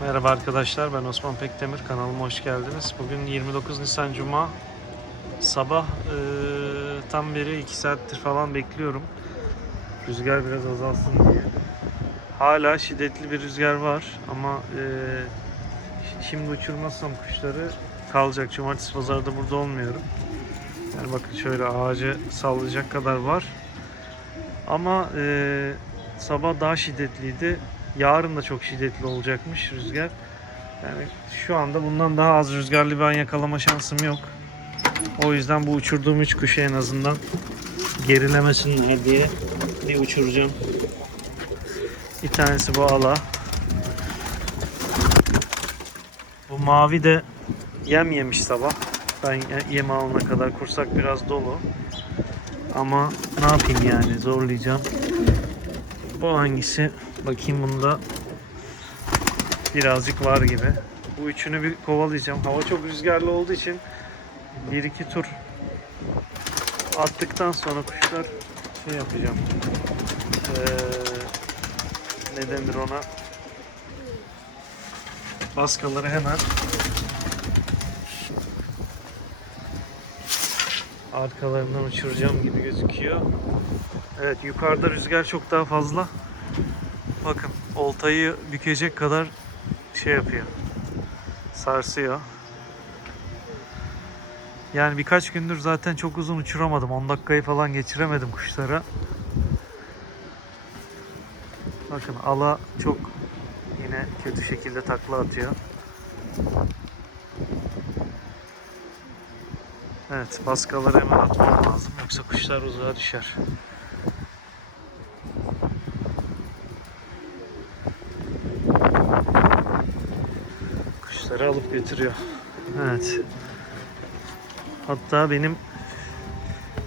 Merhaba arkadaşlar ben Osman Pekdemir kanalıma hoş geldiniz. Bugün 29 Nisan Cuma sabah eee, tam beri 2 saattir falan bekliyorum. Rüzgar biraz azalsın diye. Hala şiddetli bir rüzgar var ama ş- şimdi uçurmazsam kuşları kalacak. Cumartesi pazarda burada olmuyorum. Yani bakın şöyle ağacı sallayacak kadar var. Ama eee, sabah daha şiddetliydi. Yarın da çok şiddetli olacakmış rüzgar. Yani şu anda bundan daha az rüzgarlı bir an yakalama şansım yok. O yüzden bu uçurduğum üç kuşu en azından gerilemesinler diye bir uçuracağım. Bir tanesi bu ala. Bu mavi de yem yemiş sabah. Ben ye- yem alana kadar kursak biraz dolu. Ama ne yapayım yani zorlayacağım. Bu hangisi? Bakayım bunda birazcık var gibi. Bu üçünü bir kovalayacağım. Hava çok rüzgarlı olduğu için bir iki tur attıktan sonra kuşlar şey yapacağım. Ee, ne denir ona? Baskaları hemen arkalarından uçuracağım gibi gözüküyor. Evet yukarıda rüzgar çok daha fazla. Bakın oltayı bükecek kadar şey yapıyor. Sarsıyor. Yani birkaç gündür zaten çok uzun uçuramadım. 10 dakikayı falan geçiremedim kuşlara. Bakın ala çok yine kötü şekilde takla atıyor. Evet baskaları hemen atmam lazım yoksa kuşlar uzağa düşer. Kuşları alıp götürüyor. Evet. Hatta benim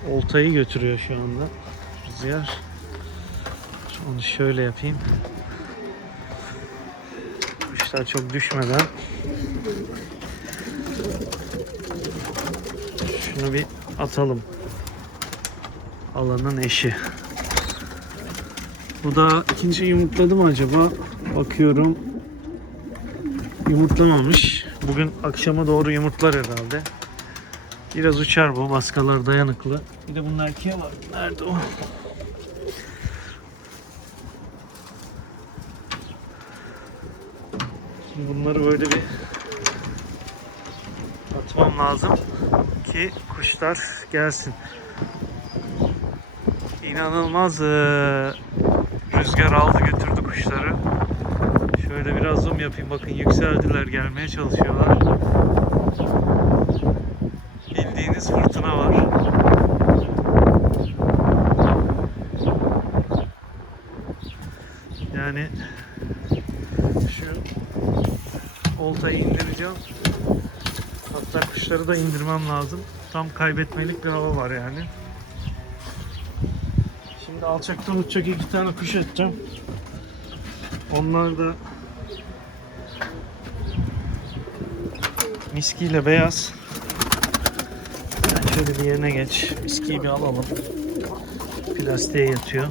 oltayı götürüyor şu anda. Rüzgar. Onu şöyle yapayım. Kuşlar çok düşmeden. Şunu bir atalım. Alanın eşi. Bu da ikinci yumurtladı mı acaba? Bakıyorum. Yumurtlamamış. Bugün akşama doğru yumurtlar herhalde. Biraz uçar bu. Maskalar dayanıklı. Bir de bunun erkeği var. Nerede o? Şimdi bunları böyle bir atmam lazım ki kuşlar gelsin. İnanılmaz eee, rüzgar aldı götürdü kuşları. Şöyle biraz zoom yapayım. Bakın yükseldiler. Gelmeye çalışıyorlar. Bildiğiniz fırtına var. Yani şu oltayı indireceğim. Hatta kuşları da indirmem lazım. Tam kaybetmelik bir hava var yani. Şimdi alçaktan uçacak iki tane kuş edeceğim. Onlar da miskiyle beyaz. Yani şöyle bir yerine geç. Miskiyi bir alalım. Plastiğe yatıyor.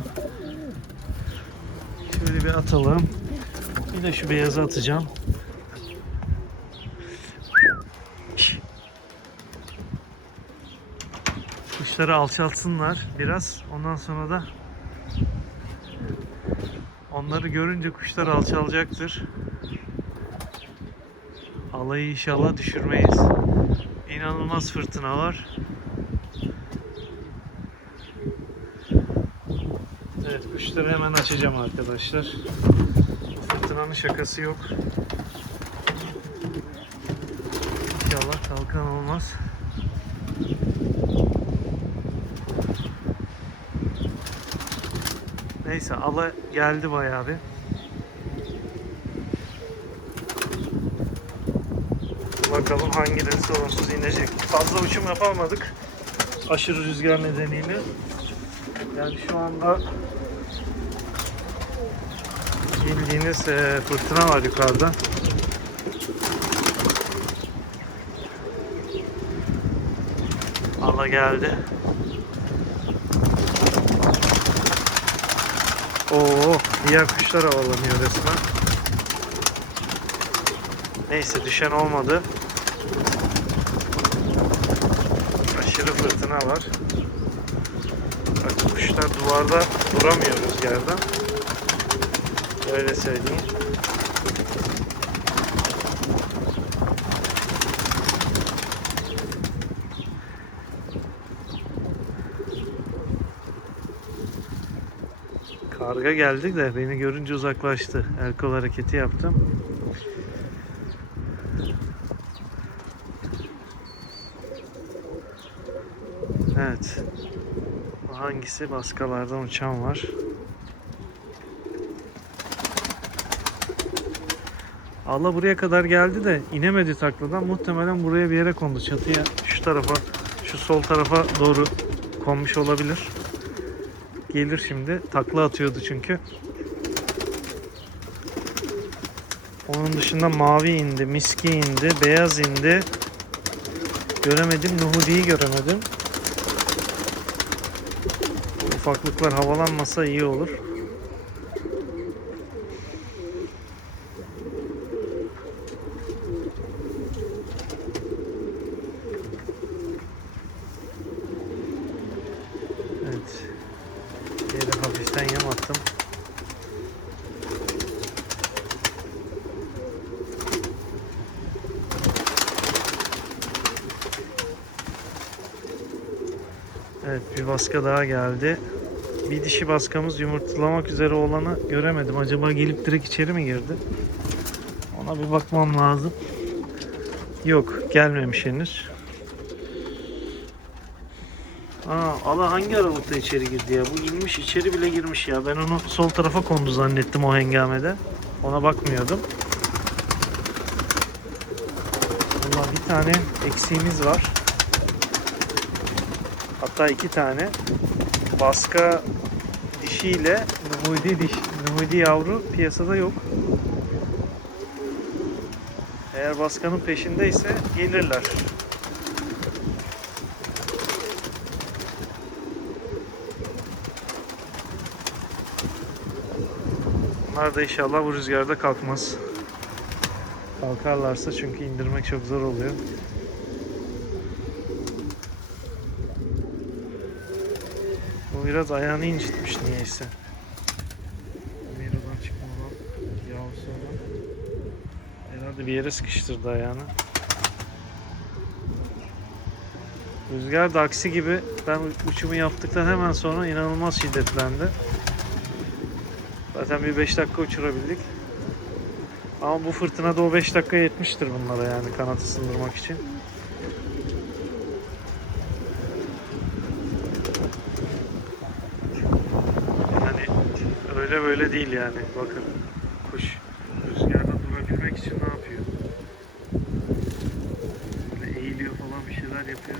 Şöyle bir atalım. Bir de şu beyazı atacağım. Kuşları alçaltsınlar biraz. Ondan sonra da Onları görünce kuşlar alçalacaktır. Alayı inşallah düşürmeyiz. İnanılmaz fırtına var. Evet kuşları hemen açacağım arkadaşlar. Fırtınanın şakası yok. İnşallah kalkan olmaz. Neyse ala geldi bayağı bir. Bakalım hangileri sorunsuz inecek. Fazla uçum yapamadık. Aşırı rüzgar nedeniyle. Yani şu anda bildiğiniz eee, fırtına var yukarıda. Ala geldi. Oo, diğer kuşlar havalanıyor resmen. Neyse düşen olmadı. Aşırı fırtına var. Bak kuşlar duvarda duramıyor rüzgarda. Öyle söyleyeyim. Karga geldi de beni görünce uzaklaştı. El kol hareketi yaptım. Evet. Hangisi? Baskalardan uçan var. Allah buraya kadar geldi de inemedi takladan. Muhtemelen buraya bir yere kondu. Çatıya şu tarafa, şu sol tarafa doğru konmuş olabilir. Gelir şimdi. Takla atıyordu çünkü. Onun dışında mavi indi, miski indi, beyaz indi. Göremedim, Nuhudi'yi göremedim. Ufaklıklar havalanmasa iyi olur. Evet. Yere hafiften yem attım. Evet bir baska daha geldi. Bir dişi baskamız yumurtlamak üzere olanı göremedim. Acaba gelip direkt içeri mi girdi? Ona bir bakmam lazım. Yok gelmemiş henüz. Aa, Allah hangi aralıkta içeri girdi ya? Bu inmiş içeri bile girmiş ya. Ben onu sol tarafa kondu zannettim o hengamede. Ona bakmıyordum. Allah bir tane eksiğimiz var. Hatta iki tane. Baska dişiyle Numudi diş, Numudi yavru piyasada yok. Eğer Baska'nın peşindeyse gelirler. Bunlar da inşallah bu rüzgarda kalkmaz. Kalkarlarsa çünkü indirmek çok zor oluyor. Biraz ayağını incitmiş niyeyse. Merodan çıkmadan yavrusu. Herhalde bir yere sıkıştırdı ayağını. Rüzgar da aksi gibi ben uçumu yaptıktan hemen sonra inanılmaz şiddetlendi. Zaten bir 5 dakika uçurabildik. Ama bu fırtınada o 5 dakika yetmiştir bunlara yani kanat ısındırmak için. Yani değil yani. Bakın kuş rüzgarda durabilmek için ne yapıyor? Böyle eğiliyor falan bir şeyler yapıyor.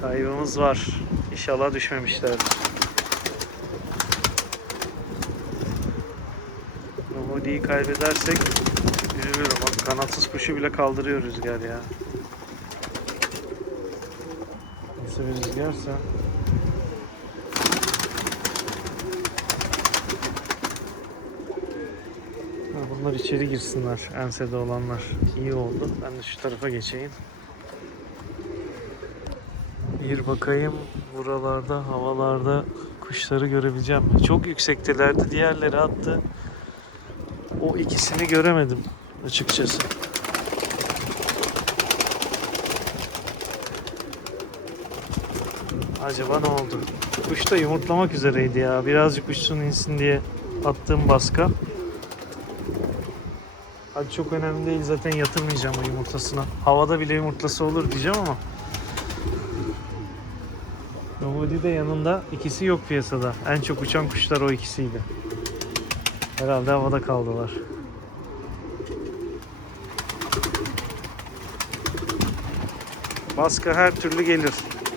Kaybımız var. İnşallah düşmemişlerdir. Nuhudi'yi kaybedersek üzülürüm. Bak kanatsız kuşu bile kaldırıyor rüzgar ya. Nasıl bir rüzgarsa. Ha, bunlar içeri girsinler. Ensede olanlar. iyi oldu. Ben de şu tarafa geçeyim. Bir bakayım buralarda havalarda kuşları görebileceğim mi? Çok yüksektelerdi. Diğerleri attı. O ikisini göremedim açıkçası. Acaba ne oldu? Kuş da yumurtlamak üzereydi ya. Birazcık uçsun insin diye attığım baska. Hadi çok önemli değil zaten yatırmayacağım o yumurtasına. Havada bile yumurtlası olur diyeceğim ama. Nomadi de yanında ikisi yok piyasada. En çok uçan kuşlar o ikisiydi. Herhalde havada kaldılar. Baska her türlü gelir.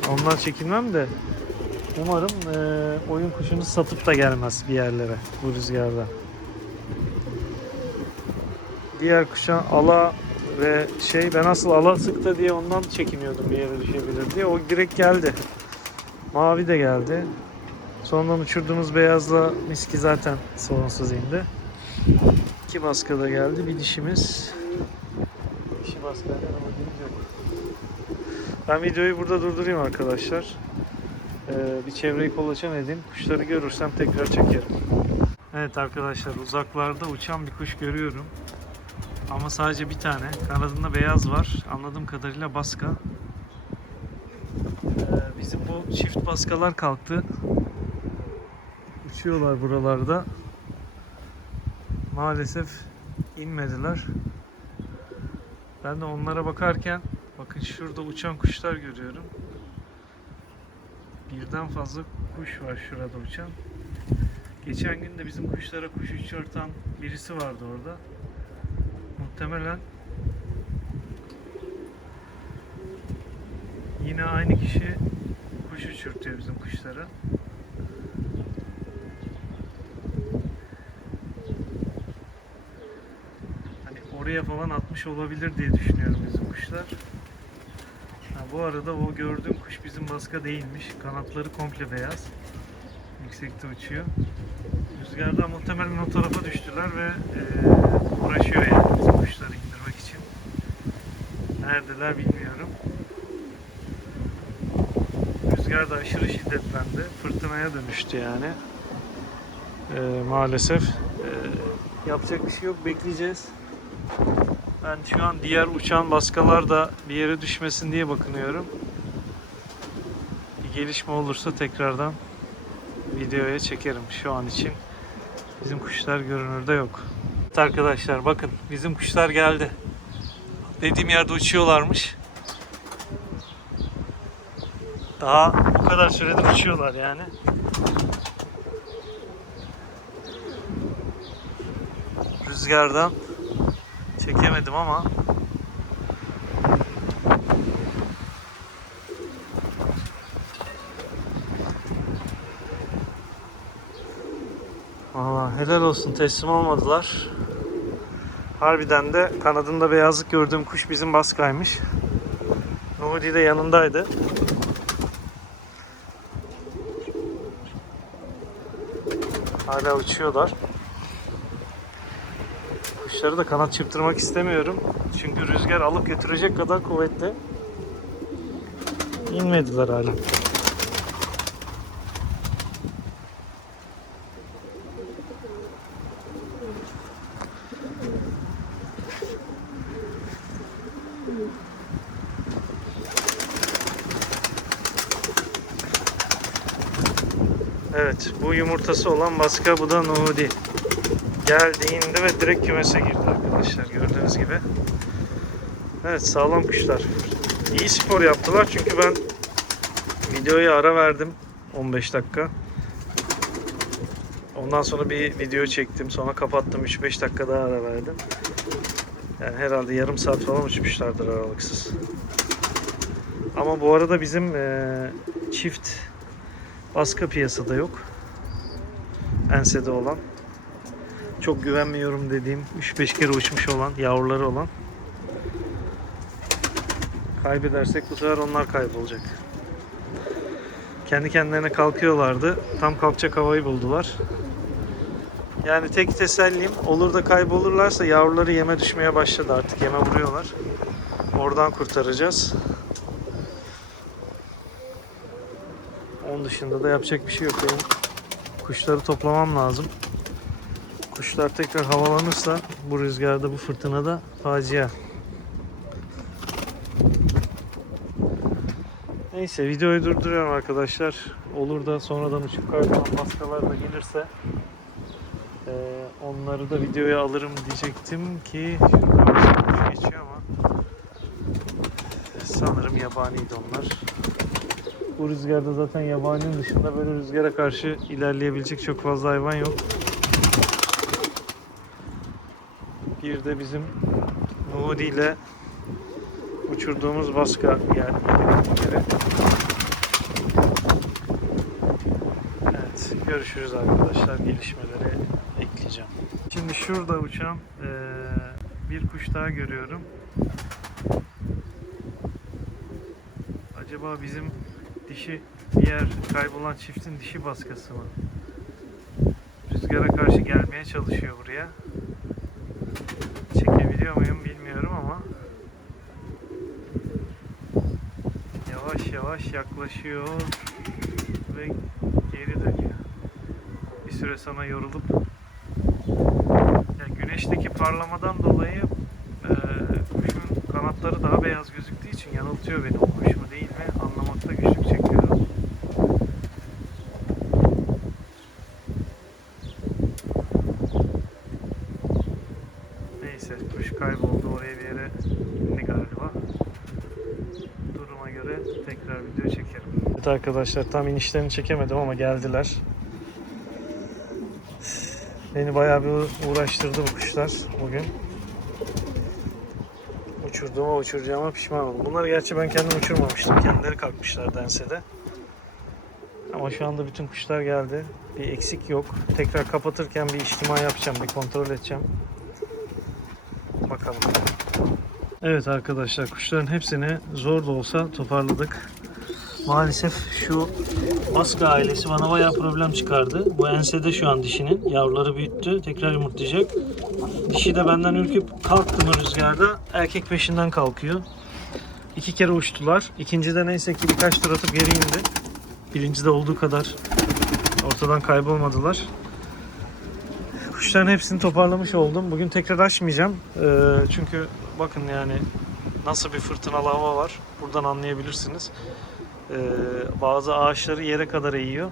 Ondan çekinmem de umarım eee, oyun kuşunu satıp da gelmez bir yerlere bu rüzgarda. Diğer kuşa ala Ve şey ben asıl Alasık'ta diye ondan çekiniyordum bir yere düşebilir diye. O direkt geldi. Mavi de geldi. Sonradan uçurduğumuz beyazla miski zaten sorunsuz indi. İki baska da geldi. Bir dişimiz. Dişi baska ama. Ben videoyu burada durdurayım arkadaşlar. Ee, bir çevreyi kolaçan edeyim. Kuşları görürsem tekrar çekerim. Evet arkadaşlar uzaklarda uçan bir kuş görüyorum. Ama sadece bir tane. Kanadında beyaz var. Anladığım kadarıyla baska. Ee, bizim bu çift baskalar kalktı. Uçuyorlar buralarda. Maalesef inmediler. Ben de onlara bakarken bakın şurada uçan kuşlar görüyorum. Birden fazla kuş var şurada uçan. Geçen gün de bizim kuşlara kuş uçurtan birisi vardı orada. Muhtemelen yine aynı kişi kuş uçurtuyor bizim kuşlara. Hani oraya falan atmış olabilir diye düşünüyorum bizim kuşlar. Bu arada o gördüğüm kuş bizim baska değilmiş. Kanatları komple beyaz. Yüksekte uçuyor. Rüzgardan muhtemelen o tarafa düştüler ve e, uğraşıyor yani kuşları indirmek için. Neredeler bilmiyorum. Rüzgar da aşırı şiddetlendi. Fırtınaya dönüştü yani. E, maalesef. E, yapacak bir şey yok. Bekleyeceğiz. Ben şu an diğer uçan baskalar da bir yere düşmesin diye bakınıyorum. Bir gelişme olursa tekrardan videoya çekerim. Şu an için bizim kuşlar görünürde yok. Evet arkadaşlar bakın bizim kuşlar geldi. Dediğim yerde uçuyorlarmış. Daha o kadar süredir uçuyorlar yani. Rüzgardan çekemedim ama Valla helal olsun teslim olmadılar. Harbiden de kanadında beyazlık gördüğüm kuş bizim baskaymış. Nuhudi de yanındaydı. Hala uçuyorlar. Kuşları da kanat çırptırmak istemiyorum. Çünkü rüzgar alıp götürecek kadar kuvvetli. İnmediler hala. Evet, bu yumurtası olan baska, bu da Nuhudi. Geldi, indi ve direkt kümese girdi arkadaşlar gördüğünüz gibi. Evet, sağlam kuşlar. İyi spor yaptılar çünkü ben videoya ara verdim 15 dakika. Ondan sonra bir video çektim, sonra kapattım 3-5 dakika daha ara verdim. Yani herhalde yarım saat falan uçmuşlardır aralıksız. Ama bu arada bizim eee, çift Baska piyasada yok. Ensede olan. Çok güvenmiyorum dediğim 3-5 kere uçmuş olan, yavruları olan. Kaybedersek bu sefer onlar kaybolacak. Kendi kendilerine kalkıyorlardı. Tam kalkacak havayı buldular. Yani tek tesellim olur da kaybolurlarsa yavruları yeme düşmeye başladı artık. Yeme vuruyorlar. Oradan kurtaracağız. Onun dışında da yapacak bir şey yok. Benim kuşları toplamam lazım. Kuşlar tekrar havalanırsa bu rüzgarda, bu fırtınada facia. Neyse videoyu durduruyorum arkadaşlar. Olur da sonradan uçup kaybolan baskalar da gelirse eee, onları da videoya alırım diyecektim ki şuradan kuş geçiyor ama sanırım yabaniydi onlar. Bu rüzgarda zaten yabaninin dışında böyle rüzgara karşı ilerleyebilecek çok fazla hayvan yok. Bir de bizim Nuhudi ile uçurduğumuz baska kere. Evet görüşürüz arkadaşlar gelişmeleri ekleyeceğim. Şimdi şurada uçan eee, bir kuş daha görüyorum. Acaba bizim dişi diğer kaybolan çiftin dişi baskısı mı? Rüzgara karşı gelmeye çalışıyor buraya. Çekebiliyor muyum bilmiyorum ama yavaş yavaş yaklaşıyor ve geri dönüyor. Bir süre sonra yorulup yani güneşteki parlamadan dolayı eee, kuşun kanatları daha beyaz gözüktüğü için yanıltıyor beni. O kuş mu değil mi anlamakta güçlük çekiyorum. Neyse kuş kayboldu oraya bir yere indi galiba. Duruma göre tekrar video çekerim. Evet arkadaşlar tam inişlerini çekemedim ama geldiler. Beni bayağı bir uğraştırdı bu kuşlar bugün. Uçurduğuma uçuracağıma pişman oldum. Bunları gerçi ben kendim uçurmamıştım. Kendileri kalkmışlar densede. Ama şu anda bütün kuşlar geldi. Bir eksik yok. Tekrar kapatırken bir içtima yapacağım. Bir kontrol edeceğim. Bakalım. Evet arkadaşlar kuşların hepsini zor da olsa toparladık. Maalesef şu Baska ailesi bana bayağı problem çıkardı. Bu ensede şu an dişinin. Yavruları büyüttü. Tekrar yumurtlayacak. Dişi de benden ürküp kalktı mı rüzgarda erkek peşinden kalkıyor. İki kere uçtular. İkincide neyse ki birkaç tur atıp geri indi. Birincide olduğu kadar ortadan kaybolmadılar. Kuşların hepsini toparlamış oldum. Bugün tekrar açmayacağım. Ee, çünkü bakın yani nasıl bir fırtınalı hava var. Buradan anlayabilirsiniz. Ee, bazı ağaçları yere kadar eğiyor.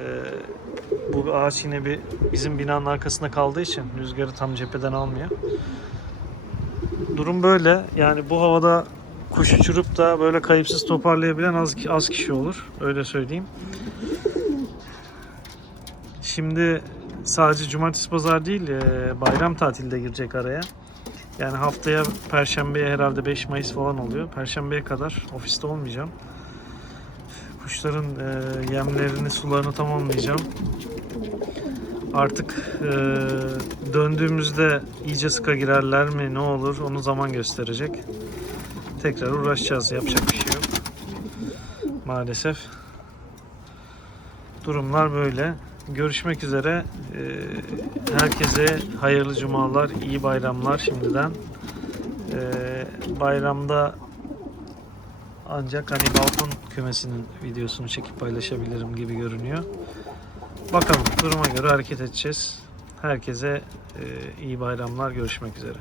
Ee, bu ağaç yine bir bizim binanın arkasında kaldığı için rüzgarı tam cepheden almıyor. Durum böyle. Yani bu havada kuş uçurup da böyle kayıpsız toparlayabilen az, az kişi olur. Öyle söyleyeyim. Şimdi sadece cumartesi pazar değil e, bayram tatilde girecek araya. Yani haftaya perşembeye herhalde 5 Mayıs falan oluyor. Perşembeye kadar ofiste olmayacağım. Kuşların e, yemlerini, sularını tamamlayacağım. Artık e, döndüğümüzde iyice sıka girerler mi ne olur onu zaman gösterecek. Tekrar uğraşacağız. Yapacak bir şey yok. Maalesef. Durumlar böyle. Görüşmek üzere. Ee, Herkese hayırlı cumalar, iyi bayramlar şimdiden. Ee, Bayramda ancak hani balkon kümesinin videosunu çekip paylaşabilirim gibi görünüyor. Bakalım duruma göre hareket edeceğiz. Herkese e, iyi bayramlar. Görüşmek üzere.